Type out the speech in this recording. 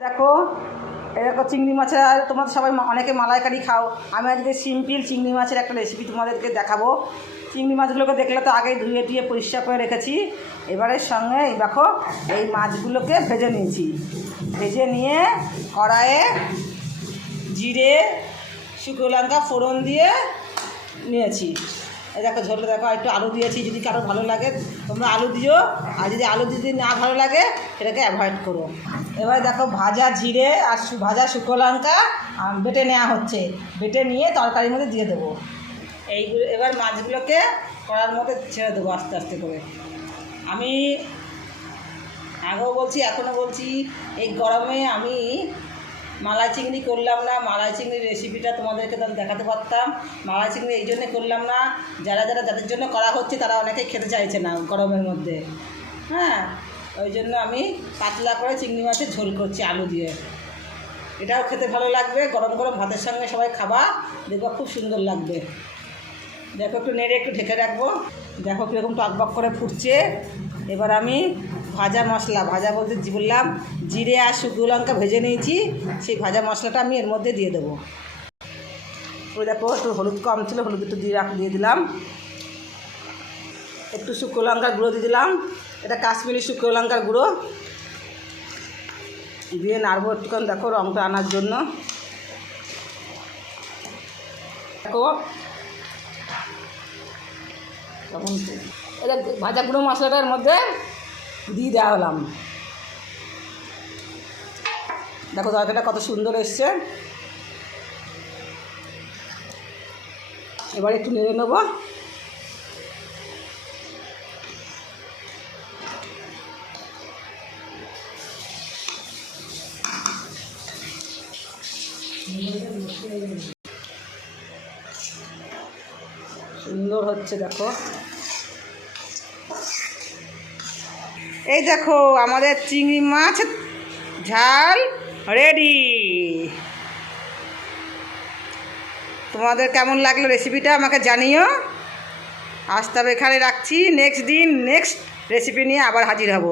দেখো এরকম চিংড়ি মাছের, তোমরা সবাই অনেকে মালাইকারি খাও। আমি আজকে সিম্পল চিংড়ি মাছের একটা রেসিপি তোমাদেরকে দেখাবো। চিংড়ি মাছগুলোকে দেখলে তো আগেই ধুয়ে টুয়ে পরিষ্কার করে রেখেছি। এবারের সঙ্গে এই দেখো এই মাছগুলোকে ভেজে নিয়েছি। ভেজে নিয়ে কড়াইয়ে জিরে শুকনো লঙ্কা ফোড়ন দিয়ে নিয়েছি। এই দেখো ঝোলটা দেখো, একটু আলু দিয়েছি, যদি কারো ভালো লাগে তোমরা আলু দিও, আর যদি আলু যদি না ভালো লাগে সেটাকে অ্যাভয়েড করো। এবার দেখো ভাজা জিরে আর ভাজা শুকনো লঙ্কা বেটে নেওয়া হচ্ছে। বেটে নিয়ে তরকারির মধ্যে দিয়ে দেবো। এইগুলো এবার মাছগুলোকে কড়ার মধ্যে ছেড়ে দেবো আস্তে আস্তে করে। আমি আগেও বলছি এখনও বলছি, এই গরমে আমি মালাই চিংড়ি করলাম না। মালাই চিংড়ির রেসিপিটা তোমাদেরকে তাহলে দেখাতে পারতাম। মালাই চিংড়ি এই জন্যে করলাম না, যাদের জন্য করা হচ্ছে তারা অনেকেই খেতে চাইছে না গরমের মধ্যে। হ্যাঁ, ওই জন্য আমি পাতলা করে চিংড়ি মাছের ঝোল করছি আলু দিয়ে। এটাও খেতে ভালো লাগবে, গরম গরম ভাতের সঙ্গে সবাই খাবা, দেখবা খুব সুন্দর লাগবে। দেখো একটু নেড়ে একটু ঢেকে রাখবো। দেখো কীরকম টকবক করে ফুটছে। এবার আমি ভাজা মশলা, ভাজা বলতে বললাম জিরে আর শুকনো লঙ্কা ভেজে নিয়েছি, সেই ভাজা মশলাটা আমি এর মধ্যে দিয়ে দেবো। ওই দেখো একটু হলুদ কম ছিল, হলুদ একটু দিয়ে দিলাম। একটু শুকনো লঙ্কার গুঁড়ো দিয়ে দিলাম, এটা কাশ্মীরি শুকনো লঙ্কার গুঁড়ো দিয়ে নাড়বো একটুখানি। দেখো রঙটা আনার জন্য। দেখো তখন এটা ভাজা গুঁড়ো মশলাটার মধ্যে দিয়ে দেওয়া হলাম। দেখো তরকারিটা কত সুন্দর এসছে। এবার একটু নেড়ে নেবো। সুন্দর হচ্ছে দেখো। এই দেখো আমাদের চিংড়ি মাছ ঝাল রেডি। তোমাদের কেমন লাগলো রেসিপিটা আমাকে জানিও। আজ তবে এখানে রাখছি, নেক্সট দিন নেক্সট রেসিপি নিয়ে আবার হাজির হব।